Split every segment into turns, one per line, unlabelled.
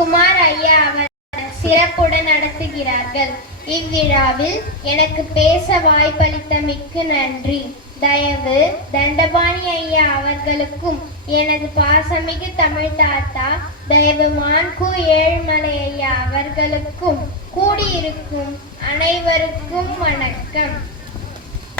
குமார் ஐயா அவர் சிறப்புடன் நடத்துகிறார்கள். இவ்விழாவில் எனக்கு பேச வாய்ப்பளித்தமைக்கு நன்றி. தயவு தண்டபாணி ஐயா அவர்களுக்கும் எனது பாசமிகு தமிழ் தாத்தா தயவு மான்கு ஏழுமலை ஐயா அவர்களுக்கும் கூடியிருக்கும் அனைவருக்கும் வணக்கம்.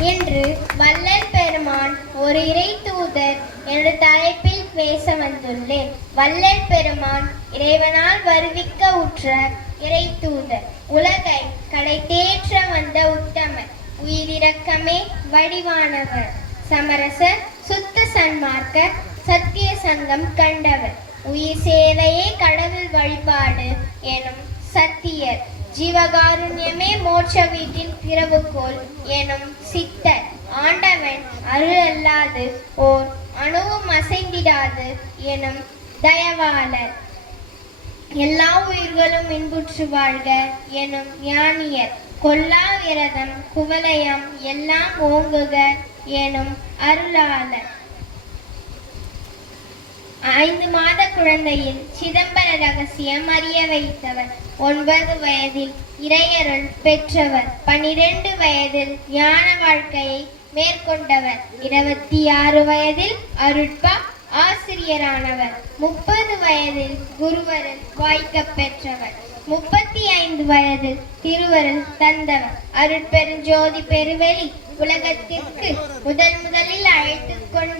இன்று வல்லல் பெருமான் ஒரு இறை தூதர் என்ற தலைப்பில் பேச வந்துள்ளேன். வல்லல் பெருமான் இறைவனால் வருவிக்க உற்ற இறை தூதர் உலகை கடை தேற்ற வந்த உத்தமர். உயிரிறக்கமே வடிவானவர். சமரசர் சுத்த சன்மார்க்க சத்திய சங்கம் கண்டவர். உயிர் சேவையே கடவுள் வழிபாடு எனும் சத்தியர். ஜீவகாருண்யமே மோட்ச வீட்டின் திறவுகோல் எனும் சித்தர். ஆண்டவன் அருள் அல்லாது ஓர் அணுவும் அசைந்திடாது எனும் தயவாளர். எல்லா உயிர்களும் இன்புற்று வாழ்க எனும் ஞானியர். கொல்லா விரதம் குவலயம் எல்லாம் ஓங்குக எனும் அருளாளர். ஐந்து மாத குழந்தையில் சிதம்பர ரகசியம் அறிய வைத்தவர். ஒன்பது வயதில் இறையருள் பெற்றவர். பனிரெண்டு வயதில் ஞான வாழ்க்கையை மேற்கொண்டவர். இருபத்தி ஆறு வயதில் அருட்பா ஆசிரியரானவர். முப்பது வயதில் குருவரில் வாய்க்கப் பெற்றவர். முப்பத்தி ஐந்து வயதில் திருவருள் தந்தவர். அருட்பெருஞ்சோதி பெருவெளி உலகத்திற்கு முதல் முதலில் அழைத்துக் கொண்ட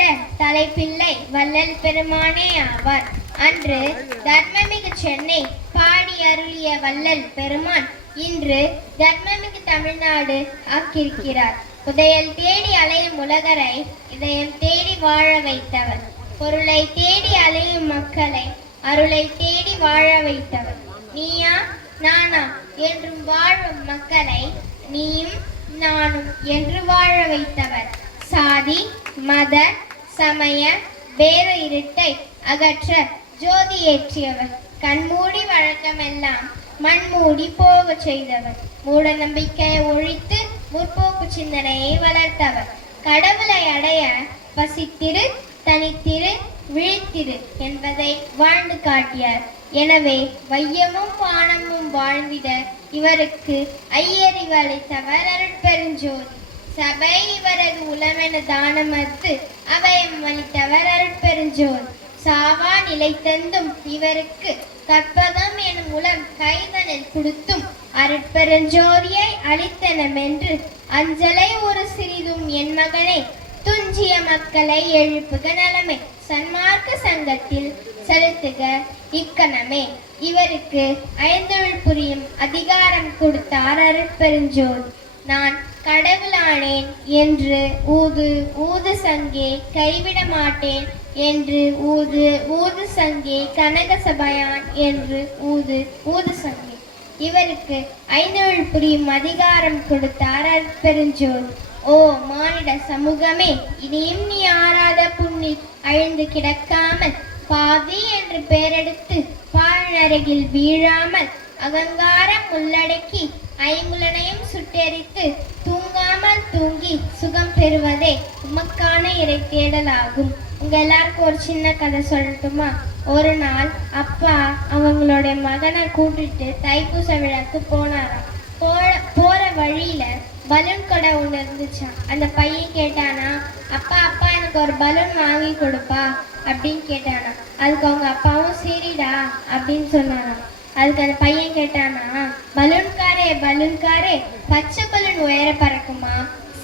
தலைப்பிள்ளை வள்ளல் பெருமானே ஆவார். அன்று தர்மமிகு சென்னை பாடி அருளிய வள்ளல் பெருமான் இன்று தர்மமிகு தமிழ்நாடு ஆக்கியிருக்கிறார். உதயம் தேடி அலையும் உலகரை இதயம் தேடி வாழ வைத்தவர். பொருளை தேடி அலையும் மக்களை அருளை தேடி வாழ வைத்தவர். நீயா நானா என்றும் வாழும் மக்களை நீயும் நானும் என்று வாழ வைத்தவர். சாதி மத சமய வேத இருட்டை அகற்ற ஜோதி ஏற்றியவர். கண்மூடி வழக்கமெல்லாம் மண்மூடி போகச் செய்தவர். மூட நம்பிக்கையை ஒழித்து முற்போக்கு சிந்தனையை வளர்த்தவர். கடவுளை அடைய பசித்திரு தனித்திரு விழித்திரு என்பதை வாழ்ந்து காட்டியார். எனவே வையமும் வானமும் வாழ்ந்திட இவருக்கு ஐயறிவு அளித்தவர் அருட்பெருஞ்சோதி. சபை இவரது உளமென தானமர்த்து அவயம் அளித்தவர் அருட்பெருஞ்சோர். சாவா நிலை தந்தும் இவருக்கு கற்பகம் எனும் உளம் கைதனில் கொடுத்தும் அருட்பெருஞ்சோதியை அளித்தனமென்று அஞ்சலை ஒரு சிறிதும் என் மகனே துஞ்சிய மக்களை எழுப்புக நலமே. சன்மார்க்க சங்கத்தில் செலுத்துக இக்கணமே. இவருக்கு ஐந்தொழில் புரியும் அதிகாரம் கொடுத்தார் அருட்பெருஞ்சோர். நான் கடவுளானேன் என்று ஊது ஊது சங்கே கைவிட மாட்டேன் என்று ஊது ஊது சங்கே கனக சபையான் என்று ஊது ஊது சங்கே. இவருக்கு ஐந்தொழில் புரியும் அதிகாரம் கொடுத்தார் அருட்பெருஞ்சோதி ஓ மானிட சமூகமே இனியும் நீ ஆறாத புண்ணி அழிந்து கிடக்காமல் பாவி என்று பெயரெடுத்து பாழ்நரகில் வீழாமல் அகங்காரம் உள்ளடக்கி ஐங்குலனையும் சுட்டெரித்து தூங்காமல் தூங்கி சுகம் பெறுவதே உமக்கான இறை தேடலாகும். உங்க எல்லாருக்கும் ஒரு சின்ன கதை சொல்லட்டுமா? ஒரு நாள் அப்பா அவங்களுடைய மகனை கூட்டிட்டு தைப்பூச விழாக்கு போனாராம். போற போற வழியில பலூன் கடை ஒன்று இருந்துச்சாம். அந்த பையன் கேட்டானா அப்பா அப்பா எனக்கு ஒரு பலூன் வாங்கி கொடுப்பா அப்படின்னு கேட்டானா அதுக்கு அவங்க அப்பாவும் சரிடா அப்படின்னு சொன்னாராம். அதுக்கு அந்த பையன் கேட்டானா பலூன்காரே பலூன்காரே பச்சை பலூன் உயர பறக்குமா?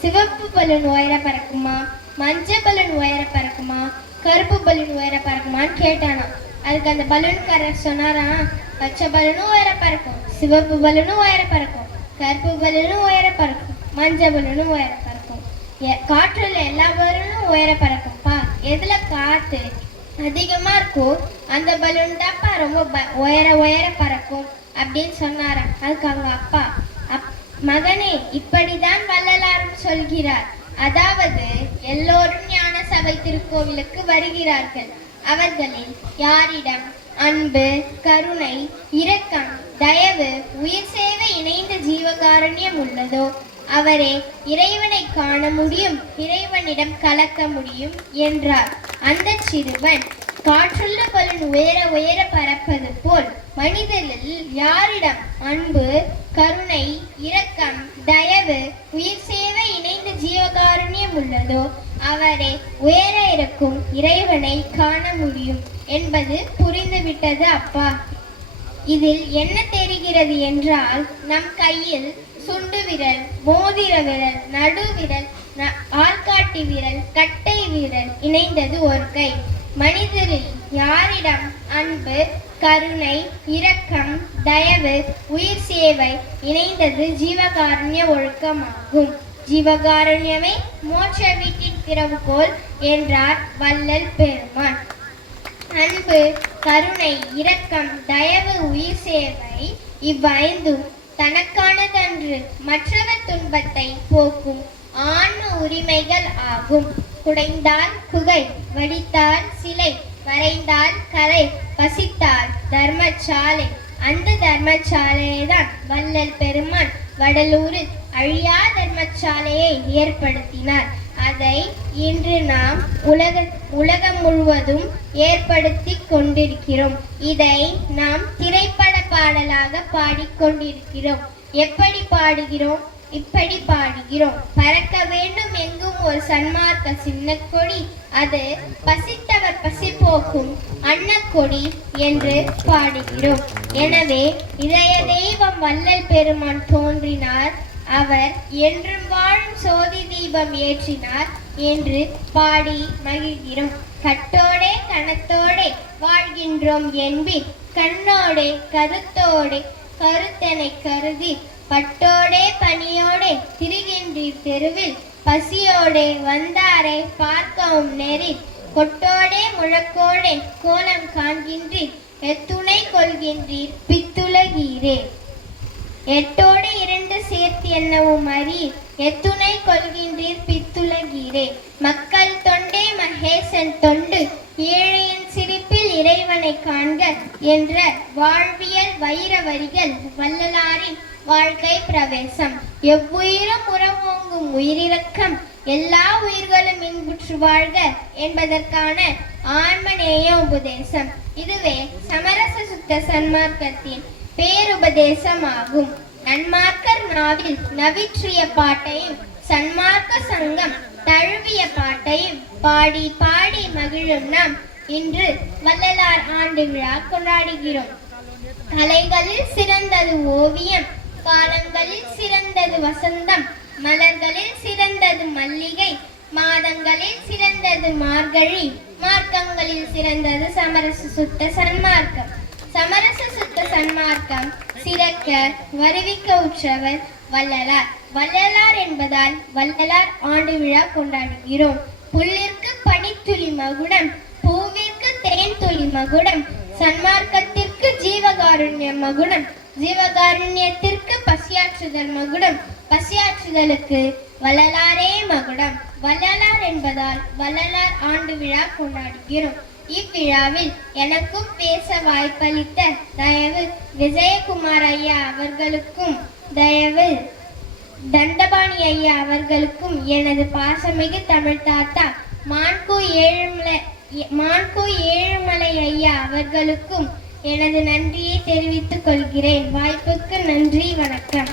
சிவப்பு பலூன் உயர பறக்குமா? மஞ்சள் பலூன் உயர பறக்குமா? கருப்பு பலூன் உயர பறக்குமான்னு கேட்டானா. அதுக்கு அந்த பலூன்காரர் சொன்னாராம் பச்சை பலூனும் உயர பறக்கும் சிவப்பு பலூனும் உயர பறக்கும் கருப்பு பலூனும் உயர பறக்கும் மஞ்சள் பலூனும் உயர பறக்கும். எ- காற்றுல எல்லா பலூனும் உயர பறக்கும்ப்பா எதுல காத்து அதிகமா இருக்கோ அந்த பலூன் தான்ப்பா ரொம்ப ப- உயர உயர பறக்கும் அப்படின்னு சொன்னாராம் அதுக்கு அவங்க அப்பா. அப் மகனே இப்படிதான் வள்ளலாரும் சொல்கிறார். அதாவது எல்லோரும் ஞான சபை திருக்கோவிலுக்கு வருகிறார்கள். அவர்களில் யாரிடம் அன்பு கருணை இரக்கம் தயவு உயிர் சேவை இணைந்த ஜீவகாருண்யம் உள்ளதோ அவரே இறைவனை காண முடியும் இறைவனிடம் கலக்க முடியும் என்றார். அந்த சிறுவன் காற்றுள்ள பலன் உயர உயர பறப்பது போல் மனிதரில் யாரிடம் அன்பு கருணை இரக்கம் தயவு உயிர் சேவை இணைந்த ஜீவகாருண்யம் உள்ளதோ அவரே உயர இருக்கும் இறைவனை காண முடியும் என்பது புரிந்துவிட்டது அப்பா. இதில் என்ன தெரிகிறது என்றால் நம் கையில் விரல் மோதிர விரல் நடுவிரல் ஆள்காட்டி விரல் கட்டை விரல் இணைந்தது ஒரு கை. மனிதரில் யாரிடம் அன்பு கருணை இரக்கம் தயவு உயிர் சேவை இணைந்தது ஜீவகாருண்ய ஒழுக்கமாகும். ஜீவகாருண்யமே மோட்ச வீட்டின் திறவுகோல் என்றார் வள்ளல் பெருமான். அன்பு கருணை இரக்கம் தயவு உயிர் சேவை இவ்வைந்தும் தனக்கானதன்று மற்றவர் துன்பத்தை போக்கும் ஆன்ம உரிமைகள் ஆகும். குடைந்தால் குகை வடித்தால் சிலை வரைந்தால் கலை பசித்தால் தர்மசாலை அந்த தர்மசாலையை தான் வள்ளல் பெருமான் வடலூரில் அழியா தர்மசாலையை ஏற்படுத்தினார். அதை இன்று நாம் உலக உலகம் முழுவதும் ஏற்படுத்தி கொண்டிருக்கிறோம். இதை நாம் திரைப்பட பாடலாக பாடிக்கொண்டிருக்கிறோம். எப்படி பாடுகிறோம்? இப்படி பாடுகிறோம். பறக்க வேண்டும் எங்கும் ஒரு சன்மார்க்க சின்ன கொடி அது பசித்தவர் பசி போக்கும் அன்னக்கொடி என்று பாடுகிறோம். எனவே இதய தெய்வம் வல்லல் பெருமான் தோன்றினார். அவர் என்றும் வாழும் சோதி தீபம் ஏற்றினார் என்று பாடி மகிழ்கிறோம். கட்டோடே கணத்தோடே வாழ்கின்றோம் என்பின் கண்ணோடே கருத்தோடே கருத்தனை கருதி பட்டோடே பனியோடே திரிகின்றீர் தெருவில் பசியோடே வந்தாரை பார்க்கவும் நெறி கொட்டோடே முழக்கோடே கோலம் காண்கின்றீர் எத்துணை கொள்கின்றீர் பித்துலகீரே. எட்டோடு இரண்டு சேர்த்து என்னவும் அறி எத்துணை கொள்கின்றீர் பித்துலகீரே. மக்கள் தொண்டே மகேசன் தொண்டு ஏழையின் இறைவனை காண்க என்ற வாழ்வியல் வைர வரிகள் வள்ளலாரின் வாழ்க்கை பிரவேசம். எவ்வுயிரும் உறவோங்கும் உயிரிறக்கம் எல்லா உயிர்களும் இன்புற்று வாழ்க என்பதற்கான ஆன்மநேய உபதேசம். இதுவே சமரச சுத்த சன்மார்க்கத்தின் பேருபதேசமாகும். நன்மார்க்கர் நாவில் நவிற்றிய பாட்டையும் சன்மார்க்க சங்கம் தழுவிய பாட்டையும் பாடி பாடி மகிழும் நாம் இன்று வள்ளலார் ஆண்டு விழா கொண்டாடுகிறோம். கலைகளில் சிறந்தது ஓவியம் காலங்களில் சிறந்தது வசந்தம் மலர்களில் சிறந்தது மல்லிகை மாதங்களில் சிறந்தது மார்கழி மார்க்கங்களில் சிறந்தது சமரச சுத்த சன்மார்க்கம். சமரச சுத்த சன்மார்க்கம் சிறக்க வருவிக்க உற்றவர் வள்ளலார். வள்ளலார் என்பதால் வள்ளலார் ஆண்டு விழா கொண்டாடுகிறோம். புல்லிற்கு பனித்துளி மகுடம் பூவிற்கு தேன் துளி மகுடம். சன்மார்க்கத்திற்கு ஜீவகாருண்ய மகுடம். ஜீவகாருண்யத்திற்கு பசியாற்றுதல் மகுடம். பசியாற்றுதலுக்கு வள்ளலாரே மகுடம். வள்ளலார் என்பதால் வள்ளலார் ஆண்டு விழா கொண்டாடுகிறோம். இவ்விழாவில் எனக்கும் பேச வாய்ப்பளித்த தயவு விஜயகுமார் ஐயா அவர்களுக்கும் தயவு தண்டபாணி ஐயா அவர்களுக்கும் எனது பாசமிகு தமிழ் தாத்தா மான்கு ஏழுமலை மான்கோ ஏழுமலை ஐயா அவர்களுக்கும் எனது நன்றியை தெரிவித்துக் கொள்கிறேன். வாய்ப்புக்கு நன்றி வணக்கம்.